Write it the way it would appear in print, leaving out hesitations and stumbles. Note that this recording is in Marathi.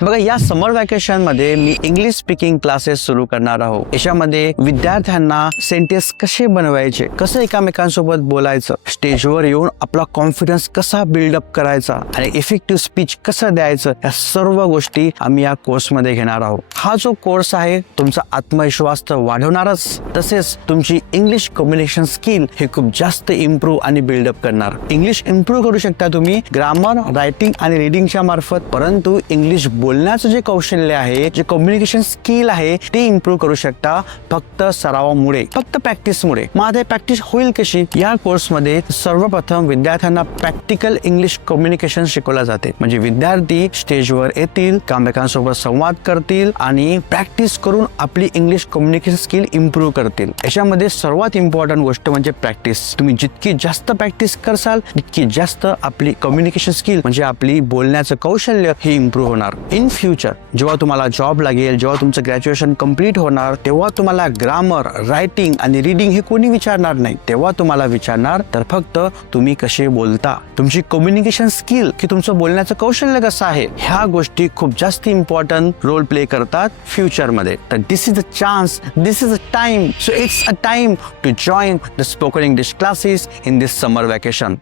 बघा, या समर वॅकेशन मध्ये मी इंग्लिश स्पीकिंग क्लासेस सुरू करणार आहोत। याच्यामध्ये विद्यार्थ्यांना सेंटेन्स कसे बनवायचे, कसं एकमेकांसोबत बोलायचं, स्टेजवर येऊन आपला कॉन्फिडन्स कसा बिल्डअप करायचा आणि इफेक्टिव्ह स्पीच कसं द्यायचं, या सर्व गोष्टी आम्ही या कोर्समध्ये घेणार आहोत। हा जो कोर्स आहे तुमचा आत्मविश्वास तर वाढवणारच, तसेच तुमची इंग्लिश कम्युनिकेशन स्किल हे खूप जास्त इम्प्रूव्ह आणि बिल्डअप करणार। इंग्लिश इम्प्रूव्ह करू शकता तुम्ही ग्रामर, रायटिंग आणि रिडिंगच्या मार्फत, परंतु इंग्लिश बोलण्याचं जे कौशल्य आहे, जे कम्युनिकेशन स्किल आहे, ते इम्प्रूव्ह करू शकता फक्त सरावामुळे, फक्त प्रॅक्टिसमुळे। मग आता प्रॅक्टिस होईल कशी? या कोर्समध्ये सर्वप्रथम विद्यार्थ्यांना प्रॅक्टिकल इंग्लिश कम्युनिकेशन शिकवलं जाते। म्हणजे विद्यार्थी स्टेजवर येतील, एकमेकांसोबत संवाद करतील आणि प्रॅक्टिस करून आपली इंग्लिश कम्युनिकेशन स्किल इम्प्रूव्ह करतील। याच्यामध्ये सर्वात इम्पॉर्टंट गोष्ट म्हणजे प्रॅक्टिस। तुम्ही जितकी जास्त प्रॅक्टिस करसाल तितकी जास्त आपली कम्युनिकेशन स्किल म्हणजे आपली बोलण्याचं कौशल्य हे इम्प्रूव्ह होणार। इन फ्युचर जेव्हा तुम्हाला जॉब लागेल, जेव्हा तुमचं ग्रॅज्युएशन कंप्लीट होणार, तेव्हा तुम्हाला ग्रामर, रायटिंग आणि रीडिंग हे कोणी विचारणार नाही। तेव्हा तुम्हाला विचारणार तर फक्त तुम्ही कसे बोलता, तुमची कम्युनिकेशन स्किल की तुमचं बोलण्याचं कौशल्य कसं आहे, ह्या गोष्टी खूप जास्त इम्पॉर्टंट रोल प्ले करतात फ्युचर मध्ये। तर this is a chance, this is a time, so it's a time to join the spoken English classes in this summer vacation.